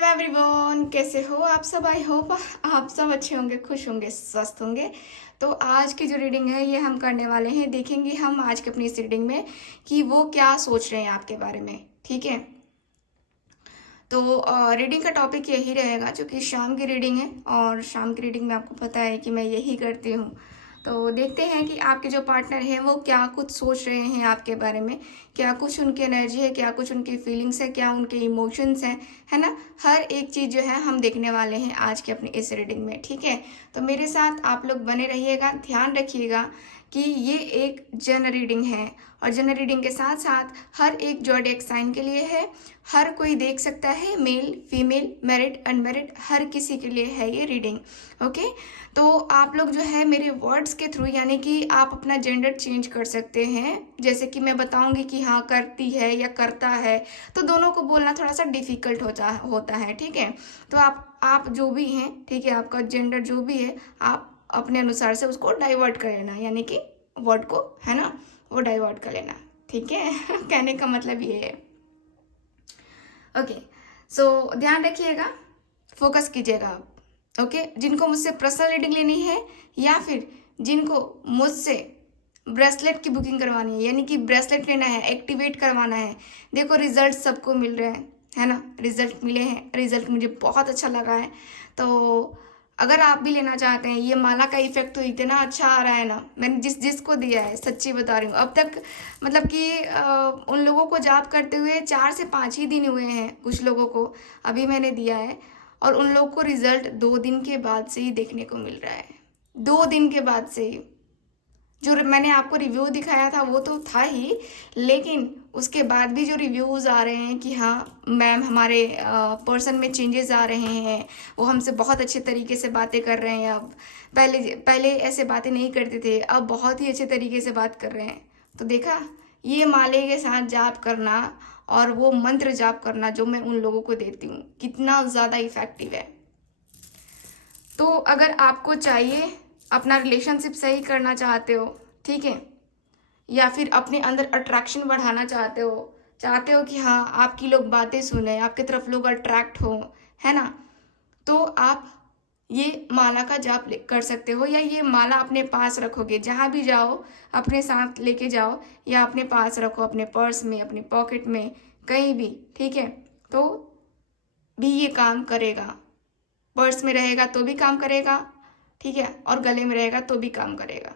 Hello everyone, कैसे हो आप सब। आई होप आप सब अच्छे होंगे, खुश होंगे, स्वस्थ होंगे। तो आज की जो रीडिंग है ये हम करने वाले हैं। देखेंगे हम आज की अपनी इस रीडिंग में कि वो क्या सोच रहे हैं आपके बारे में। ठीक है, तो रीडिंग का टॉपिक यही रहेगा, जो कि शाम की रीडिंग है। और शाम की रीडिंग में आपको पता है कि मैं यही करती हूँ। तो देखते हैं कि आपके जो पार्टनर हैं वो क्या कुछ सोच रहे हैं आपके बारे में, क्या कुछ उनकी एनर्जी है, क्या कुछ उनकी फीलिंग्स है, क्या उनके इमोशंस हैं, है ना। हर एक चीज़ जो है हम देखने वाले हैं आज की अपनी इस रीडिंग में। ठीक है, तो मेरे साथ आप लोग बने रहिएगा। ध्यान रखिएगा कि ये एक जन रीडिंग है, और जन रीडिंग के साथ साथ हर एक ज़ोडिएक साइन के लिए है। हर कोई देख सकता है, मेल फीमेल मैरिड अनमैरिड हर किसी के लिए है ये रीडिंग। ओके, तो आप लोग जो है मेरे वर्ड्स के थ्रू, यानी कि आप अपना जेंडर चेंज कर सकते हैं। जैसे कि मैं बताऊंगी कि हाँ करती है या करता है, तो दोनों को बोलना थोड़ा सा डिफिकल्ट होता है। ठीक है, तो आप जो भी हैं, ठीक है, आपका जेंडर जो भी है, आप अपने अनुसार से उसको डाइवर्ट कर लेना, यानी कि वर्ड को, है ना, वो डाइवर्ट कर लेना। ठीक है कहने का मतलब ये है। ओके, सो ध्यान रखिएगा, फोकस कीजिएगा आप। ओके, जिनको मुझसे पर्सनल रीडिंग लेनी है या फिर जिनको मुझसे ब्रेसलेट की बुकिंग करवानी है, यानी कि ब्रेसलेट लेना है, एक्टिवेट करवाना है। देखो रिजल्ट सबको मिल रहे हैं, है ना, रिजल्ट मिले हैं, रिजल्ट मुझे बहुत अच्छा लगा है। तो अगर आप भी लेना चाहते हैं, ये माला का इफेक्ट तो इतना अच्छा आ रहा है ना, मैंने जिसको दिया है, सच्ची बता रही हूँ। अब तक मतलब कि उन लोगों को जाप करते हुए 4 से 5 ही दिन हुए हैं, कुछ लोगों को अभी मैंने दिया है, और उन लोगों को रिजल्ट 2 दिन के बाद से ही देखने को मिल रहा है। 2 दिन के बाद से ही। जो मैंने आपको रिव्यू दिखाया था वो तो था ही, लेकिन उसके बाद भी जो रिव्यूज़ आ रहे हैं कि हाँ मैम हमारे पर्सन में चेंजेस आ रहे हैं, वो हमसे बहुत अच्छे तरीके से बातें कर रहे हैं। अब पहले पहले ऐसे बातें नहीं करते थे, अब बहुत ही अच्छे तरीके से बात कर रहे हैं। तो देखा, ये माले के साथ जाप करना और वो मंत्र जाप करना जो मैं उन लोगों को देती हूँ, कितना ज़्यादा इफ़ेक्टिव है। तो अगर आपको चाहिए, अपना रिलेशनशिप सही करना चाहते हो, ठीक है, या फिर अपने अंदर अट्रैक्शन बढ़ाना चाहते हो कि हाँ आपकी लोग बातें सुने, आपकी तरफ लोग अट्रैक्ट हो, है ना, तो आप ये माला का जाप कर सकते हो, या ये माला अपने पास रखोगे, जहाँ भी जाओ अपने साथ लेके जाओ, या अपने पास रखो, अपने पर्स में, अपने पॉकेट में, कहीं भी। ठीक है, तो भी ये काम करेगा। पर्स में रहेगा तो भी काम करेगा, ठीक है, और गले में रहेगा तो भी काम करेगा।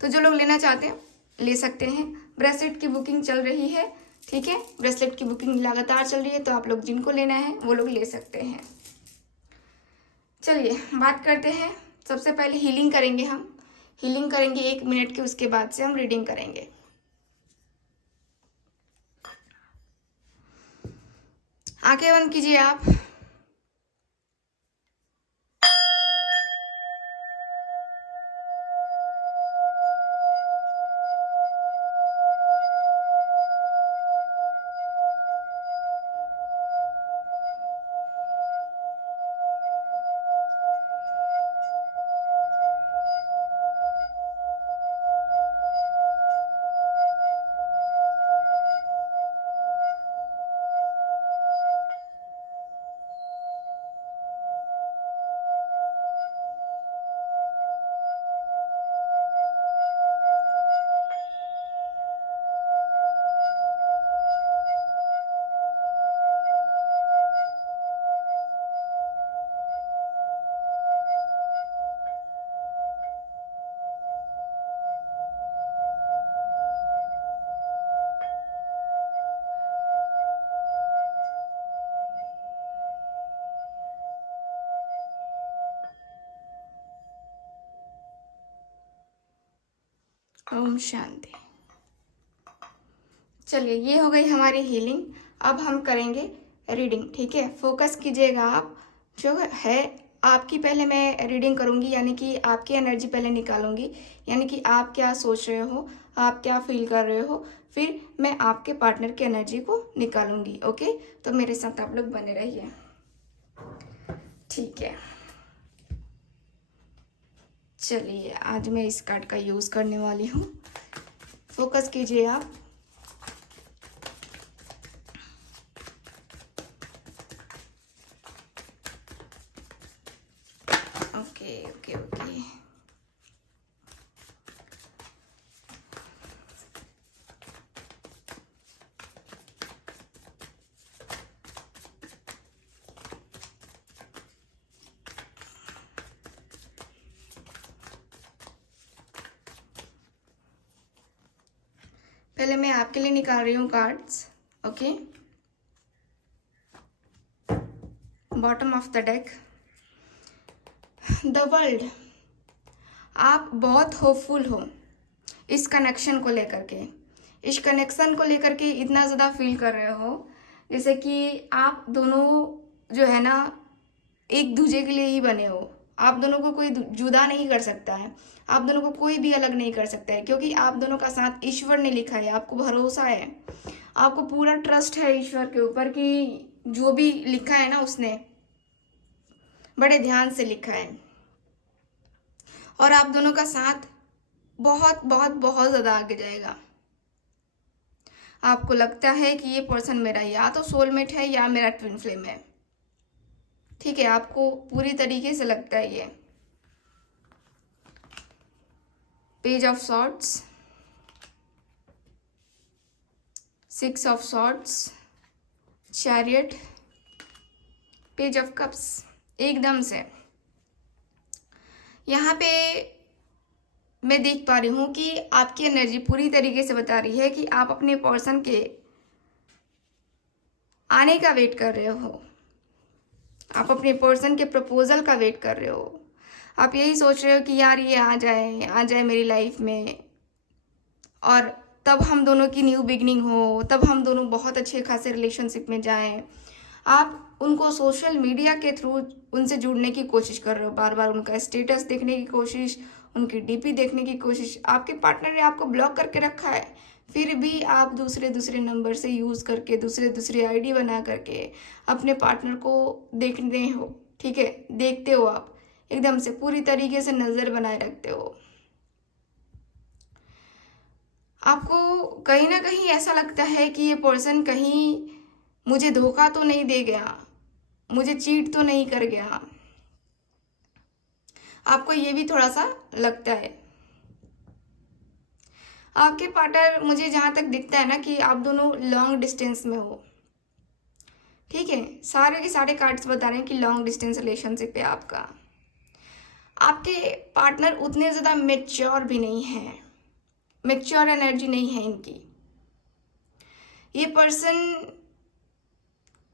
तो जो लोग लेना चाहते हैं ले सकते हैं। ब्रेसलेट की बुकिंग चल रही है, ठीक है, ब्रेसलेट की बुकिंग लगातार चल रही है, तो आप लोग जिनको लेना है वो लोग ले सकते हैं। चलिए बात करते हैं। सबसे पहले हीलिंग करेंगे हम, हीलिंग करेंगे 1 मिनट की, उसके बाद से हम रीडिंग करेंगे। आंखें बंद कीजिए आप। ओम शांति। चलिए ये हो गई हमारी हीलिंग। अब हम करेंगे रीडिंग, ठीक है, फोकस कीजिएगा आप। जो है आपकी पहले मैं रीडिंग करूंगी, यानी कि आपकी एनर्जी पहले निकालूंगी, यानी कि आप क्या सोच रहे हो, आप क्या फील कर रहे हो, फिर मैं आपके पार्टनर की एनर्जी को निकालूंगी। ओके, तो मेरे साथ आप लोग बने रहिए, ठीक है। चलिए आज मैं इस कार्ड का यूज़ करने वाली हूँ। फोकस कीजिए आप। Okay okay okay. पहले मैं आपके लिए निकाल रही हूँ cards. Okay, bottom of the deck, the world. आप बहुत होपफुल हो इस कनेक्शन को लेकर के, इस कनेक्शन को लेकर के इतना ज़्यादा फील कर रहे हो जैसे कि आप दोनों जो है ना एक दूसरे के लिए ही बने हो। आप दोनों को कोई जुदा नहीं कर सकता है, आप दोनों को कोई भी अलग नहीं कर सकता है, क्योंकि आप दोनों का साथ ईश्वर ने लिखा है। आपको भरोसा है, आपको पूरा ट्रस्ट है ईश्वर के ऊपर कि जो भी लिखा है ना उसने बड़े ध्यान से लिखा है। और आप दोनों का साथ बहुत बहुत बहुत ज़्यादा आगे जाएगा। आपको लगता है कि ये पर्सन मेरा या तो सोलमेट है या मेरा ट्विन फ्लेम है। ठीक है, आपको पूरी तरीके से लगता है ये। Page of swords, 6 of swords, chariot, page of cups. एकदम से यहाँ पे मैं देख पा रही हूँ कि आपकी एनर्जी पूरी तरीके से बता रही है कि आप अपने पर्सन के आने का वेट कर रहे हो, आप अपने पर्सन के प्रपोजल का वेट कर रहे हो। आप यही सोच रहे हो कि यार ये आ जाए मेरी लाइफ में, और तब हम दोनों की न्यू बिगनिंग हो, तब हम दोनों बहुत अच्छे खासे रिलेशनशिप में जाएं। आप उनको सोशल मीडिया के थ्रू उनसे जुड़ने की कोशिश कर रहे हो, बार बार उनका स्टेटस देखने की कोशिश, उनकी डीपी देखने की कोशिश। आपके पार्टनर ने आपको ब्लॉक करके रखा है, फिर भी आप दूसरे नंबर से यूज़ करके दूसरे आईडी बना करके अपने पार्टनर को देखते हो। ठीक है, देखते हो, आप एकदम से पूरी तरीके से नज़र बनाए रखते हो। आपको कहीं ना कहीं ऐसा लगता है कि ये पर्सन कहीं मुझे धोखा तो नहीं दे गया, मुझे चीट तो नहीं कर गया। आपको ये भी थोड़ा सा लगता है। आपके पार्टनर, मुझे जहाँ तक दिखता है ना कि आप दोनों लॉन्ग डिस्टेंस में हो। ठीक है, सारे के सारे कार्ड्स बता रहे हैं कि लॉन्ग डिस्टेंस रिलेशनशिप है आपका। आपके पार्टनर उतने ज़्यादा मैच्योर भी नहीं है, मैच्योर एनर्जी नहीं है इनकी। ये पर्सन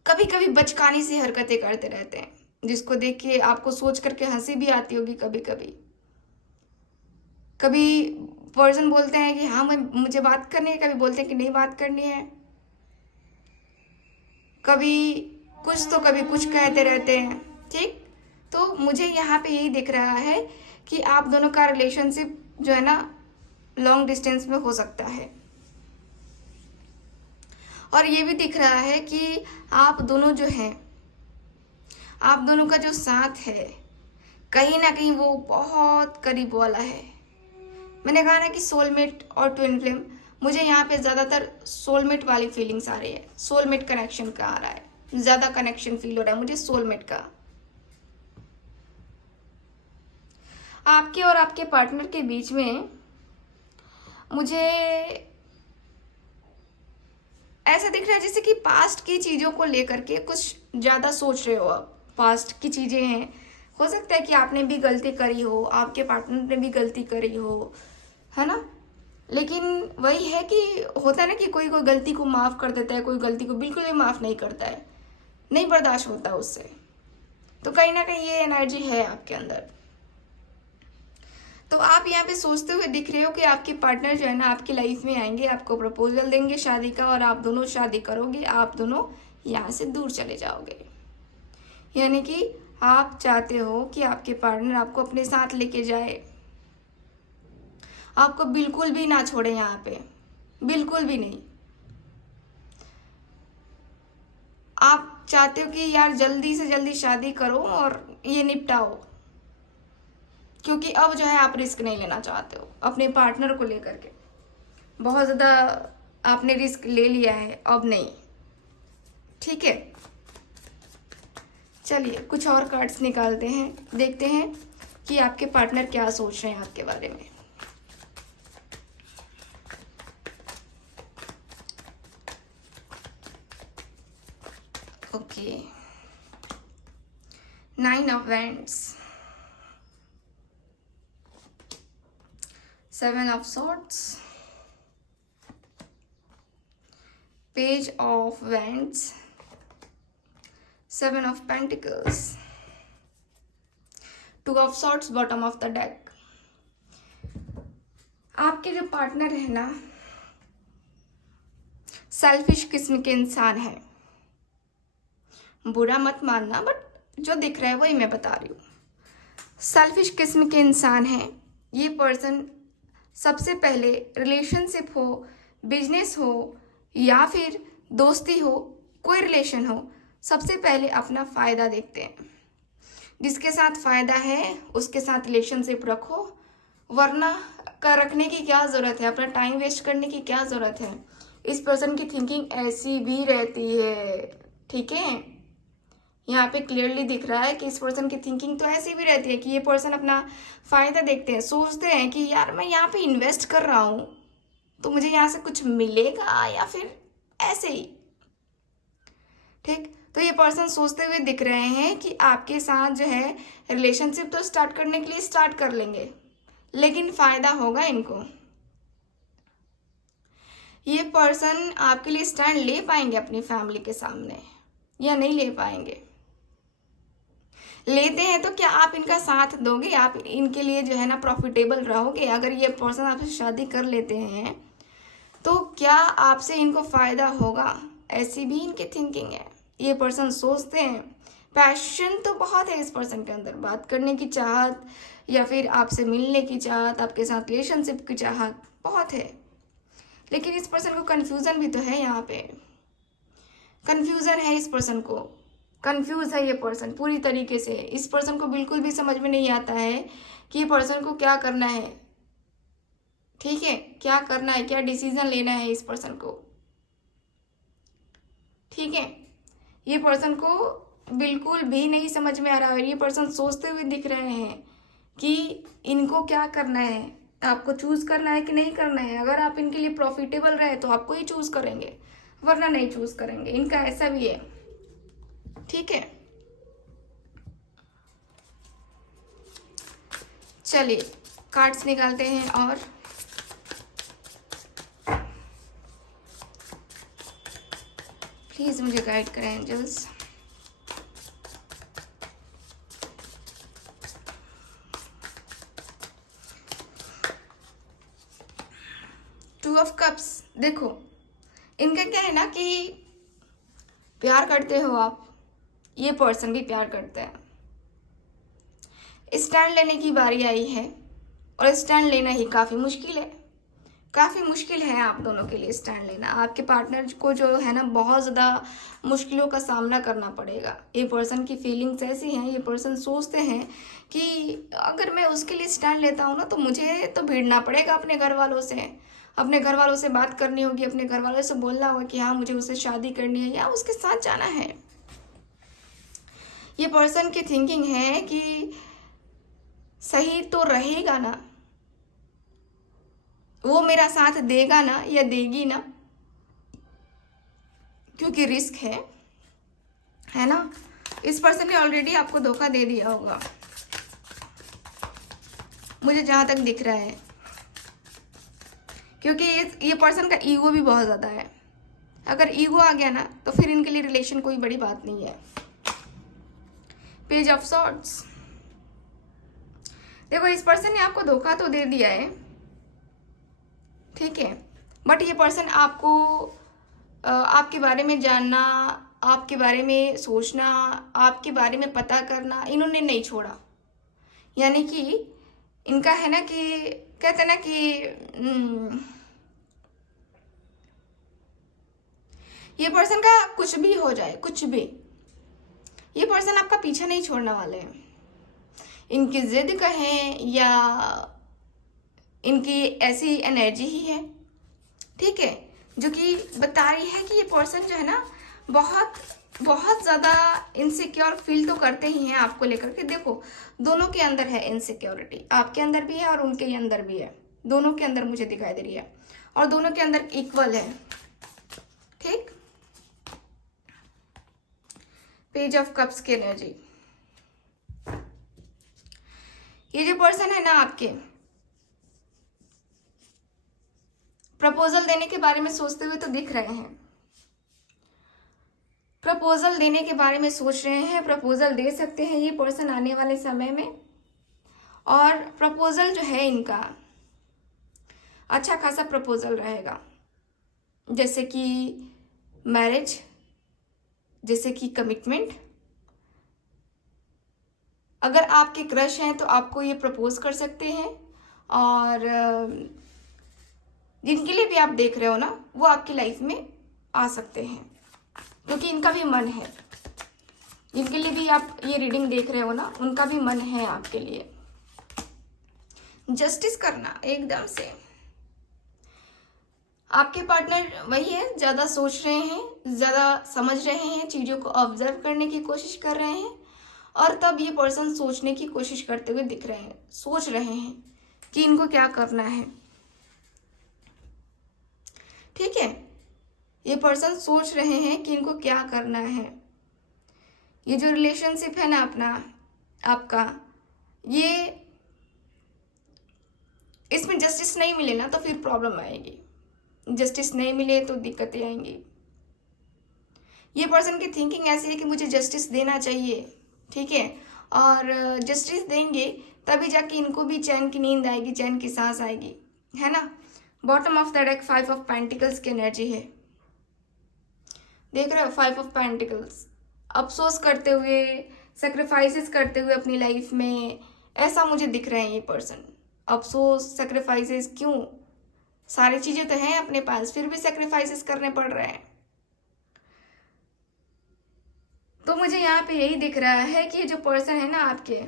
कभी कभी बचकानी सी हरकतें करते रहते हैं, जिसको देख के आपको सोच करके हंसी भी आती होगी। कभी पर्सन बोलते हैं कि हाँ मुझे बात करनी है, कभी बोलते हैं कि नहीं बात करनी है, कभी कुछ तो कभी कुछ कहते रहते हैं। ठीक, तो मुझे यहाँ पे यही दिख रहा है कि आप दोनों का रिलेशनशिप जो है ना लॉन्ग डिस्टेंस में हो सकता है। और ये भी दिख रहा है कि आप दोनों जो हैं, आप दोनों का जो साथ है कहीं ना कहीं वो बहुत करीब वाला है। मैंने कहा ना कि सोलमेट और ट्विन फ्लेम, मुझे यहाँ पे ज़्यादातर सोलमेट वाली फीलिंग्स आ रही है, सोलमेट कनेक्शन का आ रहा है, ज़्यादा कनेक्शन फील हो रहा है मुझे सोलमेट का। आपके और आपके पार्टनर के बीच में मुझे ऐसा दिख रहा है जैसे कि पास्ट की चीज़ों को लेकर के कुछ ज़्यादा सोच रहे हो आप। पास्ट की चीज़ें हैं, हो सकता है कि आपने भी गलती करी हो, आपके पार्टनर ने भी गलती करी हो, है ना। लेकिन वही है कि होता है ना कि कोई गलती को माफ़ कर देता है, कोई गलती को बिल्कुल भी माफ़ नहीं करता है, नहीं बर्दाश्त होता उससे। तो कहीं ना कहीं ये एनर्जी है आपके अंदर। तो आप यहाँ पे सोचते हुए दिख रहे हो कि आपके पार्टनर जो है ना आपकी लाइफ में आएंगे, आपको प्रपोजल देंगे शादी का, और आप दोनों शादी करोगे, आप दोनों यहाँ से दूर चले जाओगे। यानी कि आप चाहते हो कि आपके पार्टनर आपको अपने साथ लेके जाए, आपको बिल्कुल भी ना छोड़े यहाँ पे, बिल्कुल भी नहीं। आप चाहते हो कि यार जल्दी से जल्दी शादी करो और ये निपटाओ, क्योंकि अब जो है आप रिस्क नहीं लेना चाहते हो अपने पार्टनर को लेकर के। बहुत ज़्यादा आपने रिस्क ले लिया है, अब नहीं। ठीक है, चलिए कुछ और कार्ड्स निकालते हैं, देखते हैं कि आपके पार्टनर क्या सोच रहे हैं आपके बारे में। Okay, 9 of wands, 7 of swords, page of wands, 7 of pentacles, 2 of swords, bottom of the deck. आपके जो पार्टनर है ना, सेल्फिश किस्म के इंसान है। बुरा मत मानना, बट जो दिख रहा है वही मैं बता रही हूँ। सेल्फिश किस्म के इंसान है ये पर्सन। सबसे पहले रिलेशनशिप हो, बिजनेस हो या फिर दोस्ती हो, कोई रिलेशन हो, सबसे पहले अपना फ़ायदा देखते हैं। जिसके साथ फ़ायदा है उसके साथ रिलेशनशिप रखो, वरना रखने की क्या ज़रूरत है, अपना टाइम वेस्ट करने की क्या ज़रूरत है। इस पर्सन की थिंकिंग ऐसी भी रहती है, ठीक है। यहाँ पे क्लियरली दिख रहा है कि इस पर्सन की थिंकिंग तो ऐसी भी रहती है कि ये पर्सन अपना फ़ायदा देखते हैं, सोचते हैं कि यार मैं यहाँ पे इन्वेस्ट कर रहा हूँ तो मुझे यहाँ से कुछ मिलेगा या फिर ऐसे ही, ठीक। तो ये पर्सन सोचते हुए दिख रहे हैं कि आपके साथ जो है रिलेशनशिप तो स्टार्ट करने के लिए स्टार्ट कर लेंगे, लेकिन फ़ायदा होगा इनको। ये पर्सन आपके लिए स्टैंड ले पाएंगे अपनी फैमिली के सामने या नहीं ले पाएंगे। लेते हैं तो क्या आप इनका साथ दोगे, आप इनके लिए जो है ना प्रॉफिटेबल रहोगे। अगर ये पर्सन आपसे शादी कर लेते हैं तो क्या आपसे इनको फ़ायदा होगा, ऐसी भी इनकी थिंकिंग है। ये पर्सन सोचते हैं, पैशन तो बहुत है इस पर्सन के अंदर, बात करने की चाहत या फिर आपसे मिलने की चाहत, आपके साथ रिलेशनशिप की चाहत बहुत है। लेकिन इस पर्सन को कन्फ्यूज़न भी तो है, यहाँ पे कन्फ्यूज़न है इस पर्सन को, कंफ्यूज है ये पर्सन पूरी तरीके से। इस पर्सन को बिल्कुल भी समझ में नहीं आता है कि ये पर्सन को क्या करना है, ठीक है, क्या करना है, क्या डिसीजन लेना है इस पर्सन को, ठीक है। ये पर्सन को बिल्कुल भी नहीं समझ में आ रहा है। ये पर्सन सोचते हुए दिख रहे हैं कि इनको क्या करना है, आपको चूज़ करना है कि नहीं करना है। अगर आप इनके लिए प्रॉफिटेबल रहे तो आपको ही चूज़ करेंगे, वरना नहीं चूज़ करेंगे। इनका ऐसा भी है, ठीक है। चलिए कार्ड्स निकालते हैं और प्लीज मुझे गाइड करें एंजल्स। टू ऑफ कप्स, देखो इनका क्या है ना कि प्यार करते हो आप, ये पर्सन भी प्यार करता है। स्टैंड लेने की बारी आई है और स्टैंड लेना ही काफ़ी मुश्किल है, काफ़ी मुश्किल है आप दोनों के लिए स्टैंड लेना। आपके पार्टनर को जो है ना बहुत ज़्यादा मुश्किलों का सामना करना पड़ेगा। ये पर्सन की फीलिंग्स ऐसी हैं, ये पर्सन सोचते हैं कि अगर मैं उसके लिए स्टैंड लेता हूँ ना तो मुझे तो भिड़ना पड़ेगा अपने घर वालों से, अपने घर वालों से बात करनी होगी, अपने घर वालों से बोलना होगा कि हाँ मुझे उससे शादी करनी है या उसके साथ जाना है। ये पर्सन की थिंकिंग है कि सही तो रहेगा ना, वो मेरा साथ देगा ना या देगी ना, क्योंकि रिस्क है ना। इस पर्सन ने ऑलरेडी आपको धोखा दे दिया होगा, मुझे जहां तक दिख रहा है, क्योंकि ये पर्सन का ईगो भी बहुत ज़्यादा है। अगर ईगो आ गया ना तो फिर इनके लिए रिलेशन कोई बड़ी बात नहीं है। पेज ऑफ सॉर्ड्स, देखो इस पर्सन ने आपको धोखा तो दे दिया है, ठीक है, बट ये पर्सन आपको आपके बारे में जानना, आपके बारे में सोचना, आपके बारे में पता करना इन्होंने नहीं छोड़ा। यानी कि इनका है ना कि कहते हैं ना कि ये पर्सन का कुछ भी हो जाए, कुछ भी, ये पर्सन आपका पीछा नहीं छोड़ने वाले हैं। इनकी जिद कहें या इनकी ऐसी एनर्जी ही है, ठीक है, जो कि बता रही है कि ये पर्सन जो है ना बहुत बहुत ज़्यादा इनसिक्योर फील तो करते ही हैं आपको लेकर के। देखो, दोनों के अंदर है इनसिक्योरिटी, आपके अंदर भी है और उनके अंदर भी है, दोनों के अंदर मुझे दिखाई दे रही है, और दोनों के अंदर इक्वल है। ठीक, पेज ऑफ कप्स की एनर्जी। ये जो पर्सन है ना आपके, प्रपोजल देने के बारे में सोचते हुए तो दिख रहे हैं, प्रपोजल देने के बारे में सोच रहे हैं, प्रपोजल दे सकते हैं ये पर्सन आने वाले समय में। और प्रपोजल जो है इनका अच्छा खासा प्रपोजल रहेगा, जैसे कि मैरिज, जैसे कि कमिटमेंट। अगर आपके क्रश हैं तो आपको ये प्रपोज कर सकते हैं, और जिनके लिए भी आप देख रहे हो ना, वो आपकी लाइफ में आ सकते हैं, क्योंकि इनका भी मन है। जिनके लिए भी आप ये रीडिंग देख रहे हो ना, उनका भी मन है आपके लिए। जस्टिस करना एकदम से, आपके पार्टनर वही है, ज़्यादा सोच रहे हैं, ज़्यादा समझ रहे हैं, चीज़ों को ऑब्जर्व करने की कोशिश कर रहे हैं, और तब ये पर्सन सोचने की कोशिश करते हुए दिख रहे हैं, सोच रहे हैं कि इनको क्या करना है। ठीक है, ये पर्सन सोच रहे हैं कि इनको क्या करना है। ये जो रिलेशनशिप है ना अपना, आपका, ये इसमें जस्टिस नहीं मिले ना तो फिर प्रॉब्लम आएगी, जस्टिस नहीं मिले तो दिक्कतें आएंगी। ये पर्सन की थिंकिंग ऐसी है कि मुझे जस्टिस देना चाहिए, ठीक है, और जस्टिस देंगे तभी जाके इनको भी चैन की नींद आएगी, चैन की सांस आएगी, है ना। Bottom of the deck 5 of pentacles की एनर्जी है, देख रहे हो, 5 ऑफ पेंटिकल्स। अफसोस करते हुए, सेक्रीफाइसेस करते हुए अपनी लाइफ में, ऐसा मुझे दिख रहे हैं ये पर्सन। अफसोस, सेक्रीफाइसेस, क्यों, सारी चीज़ें तो हैं अपने पास, फिर भी सेक्रीफाइसेस करने पड़ रहे हैं। तो मुझे यहाँ पे यही दिख रहा है कि ये जो पर्सन है ना आपके,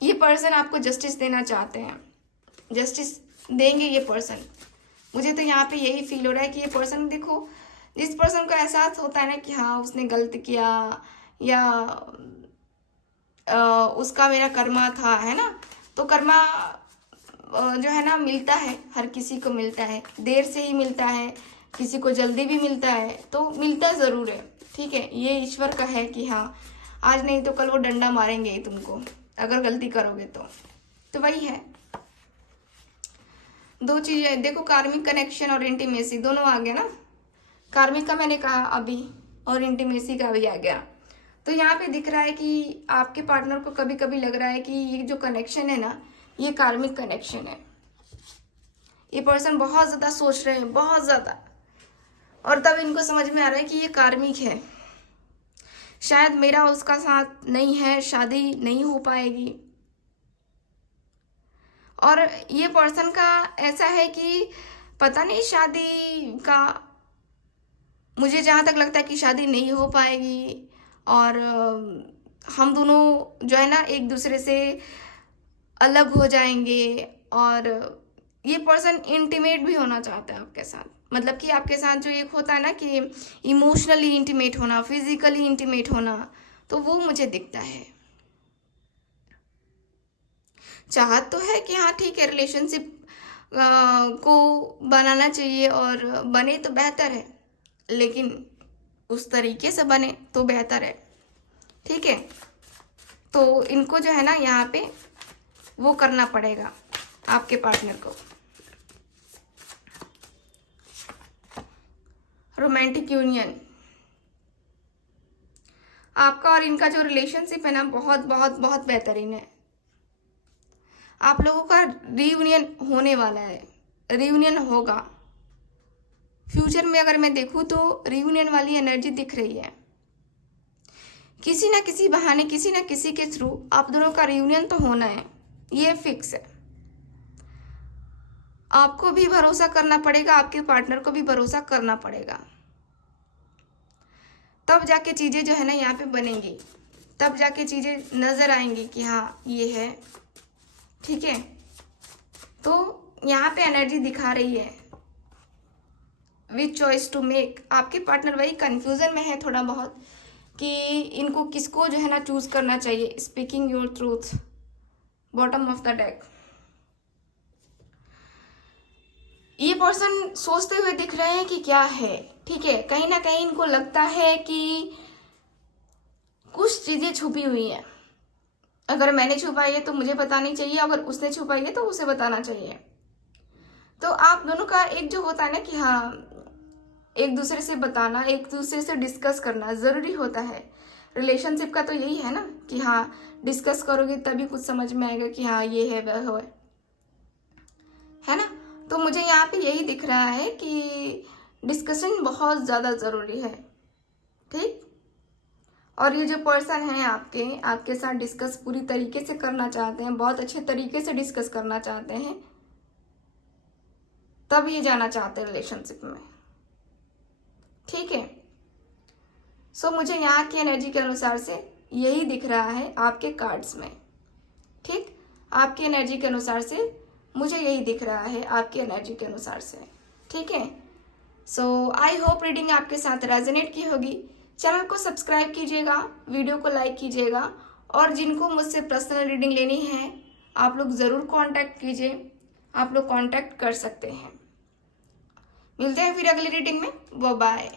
ये पर्सन आपको जस्टिस देना चाहते हैं, जस्टिस देंगे ये पर्सन। मुझे तो यहाँ पे यही फील हो रहा है कि ये पर्सन, देखो, जिस पर्सन को एहसास होता है ना कि हाँ उसने गलत किया, या उसका मेरा कर्मा था, है ना, तो कर्मा जो है ना मिलता है, हर किसी को मिलता है, देर से ही मिलता है, किसी को जल्दी भी मिलता है, तो मिलता ज़रूर है। ठीक है, ये ईश्वर का है कि हाँ आज नहीं तो कल वो डंडा मारेंगे ही तुमको, अगर गलती करोगे तो वही है। दो चीज़ें देखो, कार्मिक कनेक्शन और इंटीमेसी दोनों आ गया ना। कार्मिक का मैंने कहा अभी, और इंटीमेसी का भी आ गया। तो यहाँ पे दिख रहा है कि आपके पार्टनर को कभी कभी लग रहा है कि ये जो कनेक्शन है ना, ये कार्मिक कनेक्शन है। ये पर्सन बहुत ज़्यादा सोच रहे हैं, बहुत ज़्यादा, और तब इनको समझ में आ रहा है कि ये कार्मिक है, शायद मेरा उसका साथ नहीं है, शादी नहीं हो पाएगी। और ये पर्सन का ऐसा है कि पता नहीं शादी का, मुझे जहाँ तक लगता है कि शादी नहीं हो पाएगी, और हम दोनों जो है ना एक दूसरे से अलग हो जाएंगे। और ये पर्सन इंटीमेट भी होना चाहता है आपके साथ, मतलब कि आपके साथ जो एक होता है ना कि इमोशनली इंटीमेट होना, फिजिकली इंटीमेट होना, तो वो मुझे दिखता है। चाहत तो है कि हाँ ठीक है, रिलेशनशिप को बनाना चाहिए, और बने तो बेहतर है, लेकिन उस तरीके से बने तो बेहतर है। ठीक है, तो इनको जो है ना यहाँ पे वो करना पड़ेगा आपके पार्टनर को। रोमांटिक यूनियन, आपका और इनका जो रिलेशनशिप है ना बहुत बहुत बहुत बेहतरीन है। आप लोगों का रीयूनियन होने वाला है, रीयूनियन होगा फ्यूचर में। अगर मैं देखूँ तो रीयूनियन वाली एनर्जी दिख रही है, किसी ना किसी बहाने, किसी ना किसी के थ्रू आप दोनों का रीयूनियन तो होना है, ये फिक्स है। आपको भी भरोसा करना पड़ेगा, आपके पार्टनर को भी भरोसा करना पड़ेगा, तब जाके चीज़ें जो है ना यहाँ पे बनेंगी, तब जाके चीज़ें नज़र आएंगी कि हाँ ये है। ठीक है, तो यहाँ पे एनर्जी दिखा रही है विच चॉइस टू मेक। आपके पार्टनर वही कंफ्यूजन में है थोड़ा बहुत कि इनको किसको जो है ना चूज करना चाहिए। Speaking your truth, bottom of the deck. ये पर्सन सोचते हुए दिख रहे हैं कि क्या है, ठीक है। कहीं ना कहीं इनको लगता है कि कुछ चीजें छुपी हुई हैं। अगर मैंने छुपाई है तो मुझे बतानी चाहिए, अगर उसने छुपाई है तो उसे बताना चाहिए। तो आप दोनों का एक जो होता है ना कि हाँ, एक दूसरे से बताना, एक दूसरे से डिस्कस करना जरूरी होता है। रिलेशनशिप का तो यही है ना कि हाँ, डिस्कस करोगे तभी कुछ समझ में आएगा कि हाँ ये है वह है ना। तो मुझे यहाँ पे यही दिख रहा है कि डिस्कशन बहुत ज़्यादा ज़रूरी है, ठीक। और ये जो पर्सन है आपके साथ डिस्कस पूरी तरीके से करना चाहते हैं, बहुत अच्छे तरीके से डिस्कस करना चाहते हैं, तब ये जाना चाहते हैं रिलेशनशिप में, ठीक है। सो मुझे यहाँ की एनर्जी के अनुसार से यही दिख रहा है आपके कार्ड्स में, ठीक। आपकी एनर्जी के अनुसार से मुझे यही दिख रहा है आपकी एनर्जी के अनुसार से, ठीक है। सो आई होप रीडिंग आपके साथ रेजोनेट की होगी। चैनल को सब्सक्राइब कीजिएगा, वीडियो को लाइक कीजिएगा, और जिनको मुझसे पर्सनल रीडिंग लेनी है आप लोग ज़रूर कांटेक्ट कीजिए, आप लोग कांटेक्ट कर सकते हैं। मिलते हैं फिर अगली रीडिंग में। Bye bye.